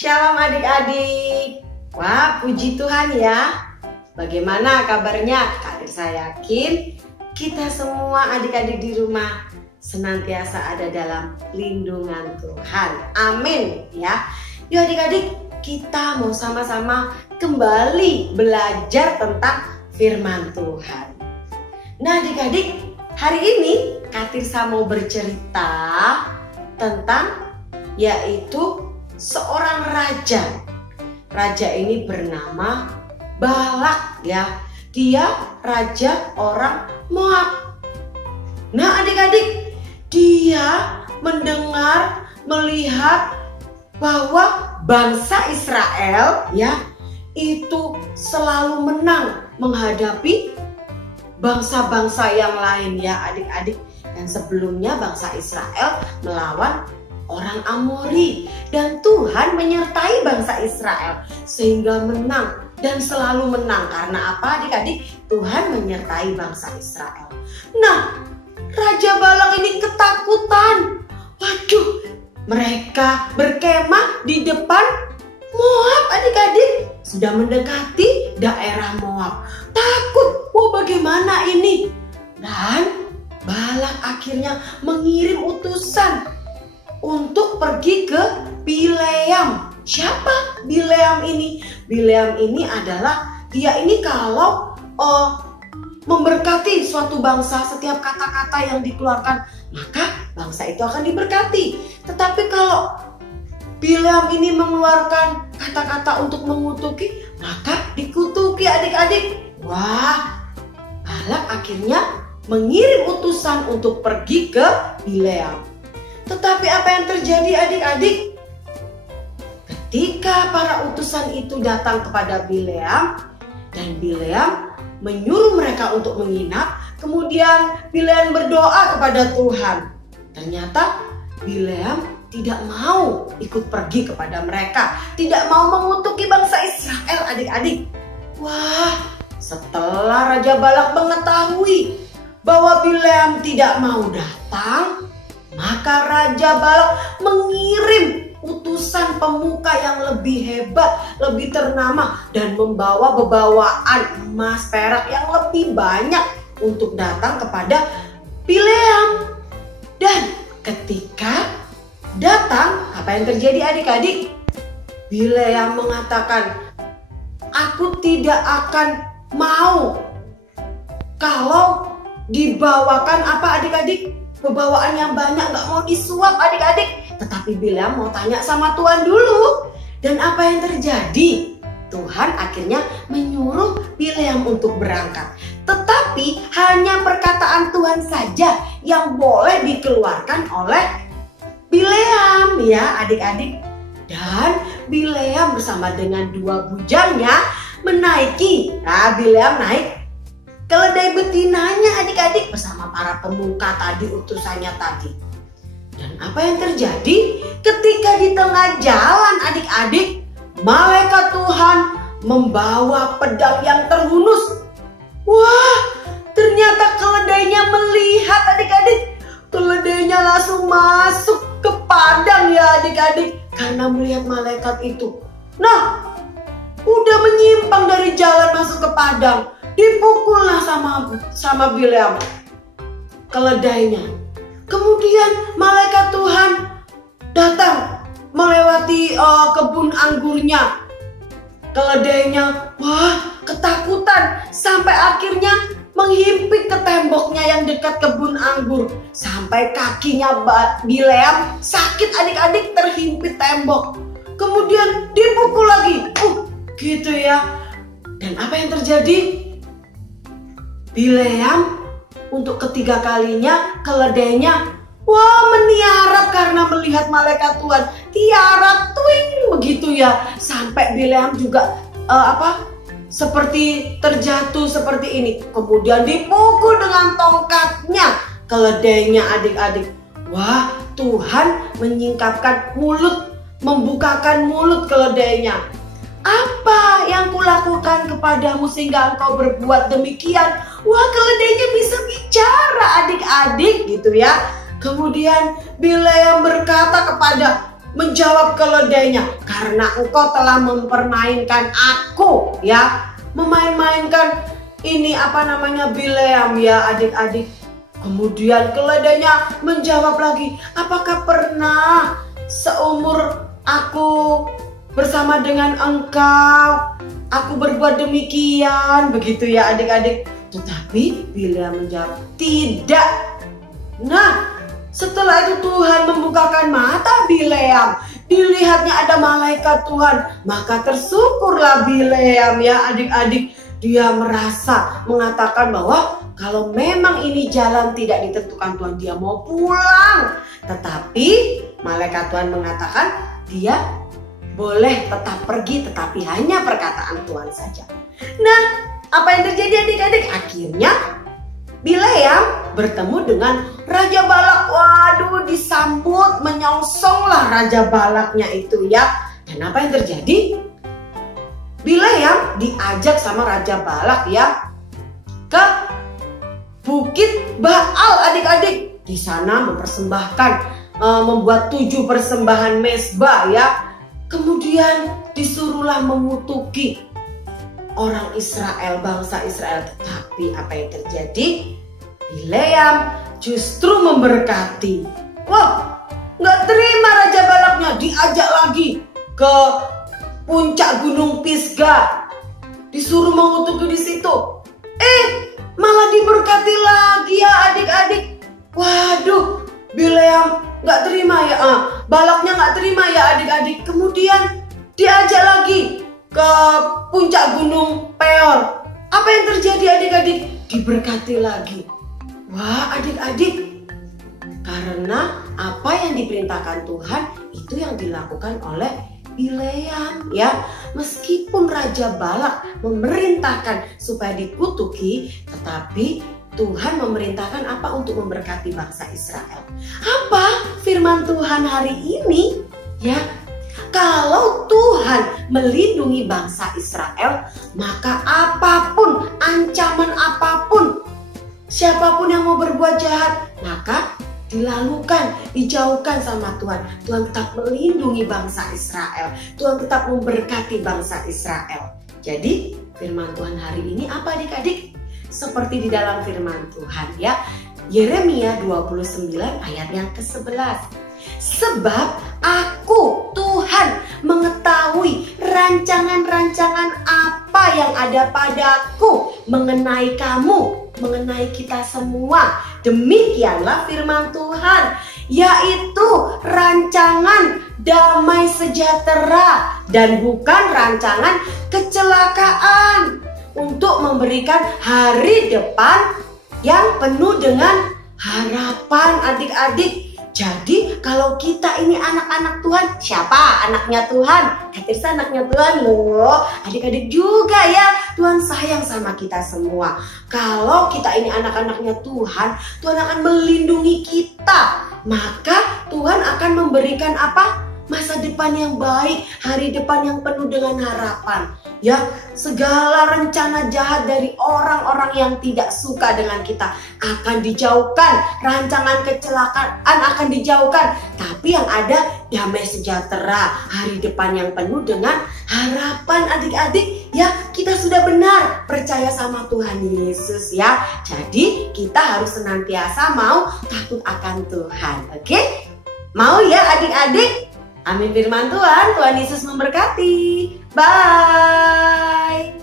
Shalom adik-adik. Wah, puji Tuhan ya. Bagaimana kabarnya? Kak Tirsa yakin kita semua adik-adik di rumah senantiasa ada dalam lindungan Tuhan. Amin ya. Yuk adik-adik, kita mau sama-sama kembali belajar tentang firman Tuhan. Nah adik-adik, hari ini Kak Tirsa mau bercerita tentang yaitu seorang raja. Raja ini bernama Balak ya. Dia raja orang Moab. Nah adik-adik, dia mendengar, melihat bahwa bangsa Israel ya itu selalu menang menghadapi bangsa-bangsa yang lain ya adik-adik. Dan sebelumnya bangsa Israel melawan orang Amori, dan Tuhan menyertai bangsa Israel sehingga menang dan selalu menang. Karena apa adik-adik? Tuhan menyertai bangsa Israel. Nah, Raja Balak ini ketakutan. Waduh, mereka berkemah di depan Moab adik-adik. Sudah mendekati daerah Moab. Takut, wah bagaimana ini? Dan Balak akhirnya mengirim utusan untuk pergi ke Bileam. Siapa Bileam ini? Bileam ini adalah dia ini kalau memberkati suatu bangsa, setiap kata-kata yang dikeluarkan maka bangsa itu akan diberkati. Tetapi kalau Bileam ini mengeluarkan kata-kata untuk mengutuki, maka dikutuki adik-adik. Wah, Balak akhirnya mengirim utusan untuk pergi ke Bileam. Tetapi apa yang terjadi adik-adik? Ketika para utusan itu datang kepada Bileam, dan Bileam menyuruh mereka untuk menginap, kemudian Bileam berdoa kepada Tuhan. Ternyata Bileam tidak mau ikut pergi kepada mereka, tidak mau mengutuki bangsa Israel adik-adik. Wah, setelah Raja Balak mengetahui bahwa Bileam tidak mau datang, maka Raja Balak mengirim utusan pemuka yang lebih hebat, lebih ternama, dan membawa bebawaan emas, perak yang lebih banyak untuk datang kepada Bileam. Dan ketika datang, apa yang terjadi adik-adik? Bileam mengatakan, aku tidak akan mau kalau dibawakan apa adik-adik? Bebawaan yang banyak, nggak mau disuap adik-adik. Tetapi Bileam mau tanya sama Tuhan dulu. Dan apa yang terjadi? Tuhan akhirnya menyuruh Bileam untuk berangkat. Tetapi hanya perkataan Tuhan saja yang boleh dikeluarkan oleh Bileam ya adik-adik. Dan Bileam bersama dengan dua bujangnya menaiki. Nah, Bileam naik keledai betinanya adik-adik bersama para pemuka tadi, utusannya tadi. Dan apa yang terjadi? Ketika di tengah jalan adik-adik, malaikat Tuhan membawa pedang yang terhunus. Wah, ternyata keledainya melihat adik-adik. Keledainya langsung masuk ke padang ya adik-adik, karena melihat malaikat itu. Nah, udah menyimpang dari jalan masuk ke padang. Dipukullah sama Bileam keledainya. Kemudian malaikat Tuhan datang melewati kebun anggurnya. Keledainya wah ketakutan sampai akhirnya menghimpit ke temboknya yang dekat kebun anggur. Sampai kakinya Bileam sakit adik-adik, terhimpit tembok. Kemudian dipukul lagi. Gitu ya. Dan apa yang terjadi? Bileam untuk ketiga kalinya keledainya wah meniarap karena melihat malaikat Tuhan. Tiarap twing begitu ya. Sampai Bileam juga seperti terjatuh seperti ini. Kemudian dipukul dengan tongkatnya keledainya adik-adik. Wah, Tuhan menyingkapkan mulut, membukakan mulut keledainya. Apa yang kulakukan kepadamu sehingga engkau berbuat demikian? Wah, keledainya bisa bicara adik-adik gitu ya. Kemudian Bileam berkata kepada menjawab keledainya, karena engkau telah mempermainkan aku, ya, memain-mainkan ini Bileam, ya adik-adik. Kemudian keledainya menjawab lagi, apakah pernah seumur aku bersama dengan engkau aku berbuat demikian, begitu ya adik-adik. Tetapi Bileam menjawab, tidak. Nah, setelah itu Tuhan membukakan mata Bileam, dilihatnya ada malaikat Tuhan, maka tersyukurlah Bileam, ya adik-adik. Dia merasa mengatakan bahwa kalau memang ini jalan tidak ditentukan Tuhan, dia mau pulang. Tetapi malaikat Tuhan mengatakan dia boleh tetap pergi, tetapi hanya perkataan Tuhan saja. Nah, apa yang terjadi adik-adik? Akhirnya Bileam bertemu dengan Raja Balak. Waduh, disambut, menyongsonglah Raja Balaknya itu, ya. Dan apa yang terjadi? Bileam diajak sama Raja Balak, ya, ke Bukit Baal adik-adik. Di sana mempersembahkan, membuat 7 persembahan mezbah, ya. Kemudian disuruhlah mengutuki orang Israel, bangsa Israel. Tetapi apa yang terjadi? Bileam justru memberkati. Wah, nggak terima Raja Balaknya, diajak lagi ke puncak Gunung Pisgah, disuruh mengutuki di situ. Malah diberkati lagi, ya adik-adik. Waduh, Bileam nggak terima, ya. Balaknya nggak terima, ya adik-adik. Kemudian diajak lagi ke puncak Gunung Peor. Apa yang terjadi adik-adik? Diberkati lagi. Wah adik-adik, karena apa yang diperintahkan Tuhan itu yang dilakukan oleh Bileam, ya. Meskipun Raja Balak memerintahkan supaya dikutuki, tetapi Tuhan memerintahkan apa? Untuk memberkati bangsa Israel. Apa firman Tuhan hari ini? Ya, kalau Tuhan melindungi bangsa Israel, maka apapun, ancaman apapun, siapapun yang mau berbuat jahat, maka dilalukan, dijauhkan sama Tuhan. Tuhan tetap melindungi bangsa Israel. Tuhan tetap memberkati bangsa Israel. Jadi firman Tuhan hari ini apa adik-adik? Seperti di dalam firman Tuhan, ya, Yeremia 29 ayat yang ke-11. Sebab aku Tuhan mengetahui rancangan-rancangan apa yang ada padaku mengenai kamu, mengenai kita semua. Demikianlah firman Tuhan, yaitu rancangan damai sejahtera dan bukan rancangan kecelakaan, untuk memberikan hari depan yang penuh dengan harapan adik-adik. Jadi kalau kita ini anak-anak Tuhan, siapa anaknya Tuhan? Katirsa anaknya Tuhan loh. Adik-adik juga, ya. Tuhan sayang sama kita semua. Kalau kita ini anak-anaknya Tuhan, Tuhan akan melindungi kita. Maka Tuhan akan memberikan apa? Masa depan yang baik, hari depan yang penuh dengan harapan. Ya, segala rencana jahat dari orang-orang yang tidak suka dengan kita akan dijauhkan, rancangan kecelakaan akan dijauhkan, tapi yang ada damai sejahtera, hari depan yang penuh dengan harapan adik-adik. Ya, kita sudah benar percaya sama Tuhan Yesus, ya. Jadi kita harus senantiasa mau takut akan Tuhan. Oke? Mau ya adik-adik? Amin firman Tuhan, Tuhan Yesus memberkati. Bye.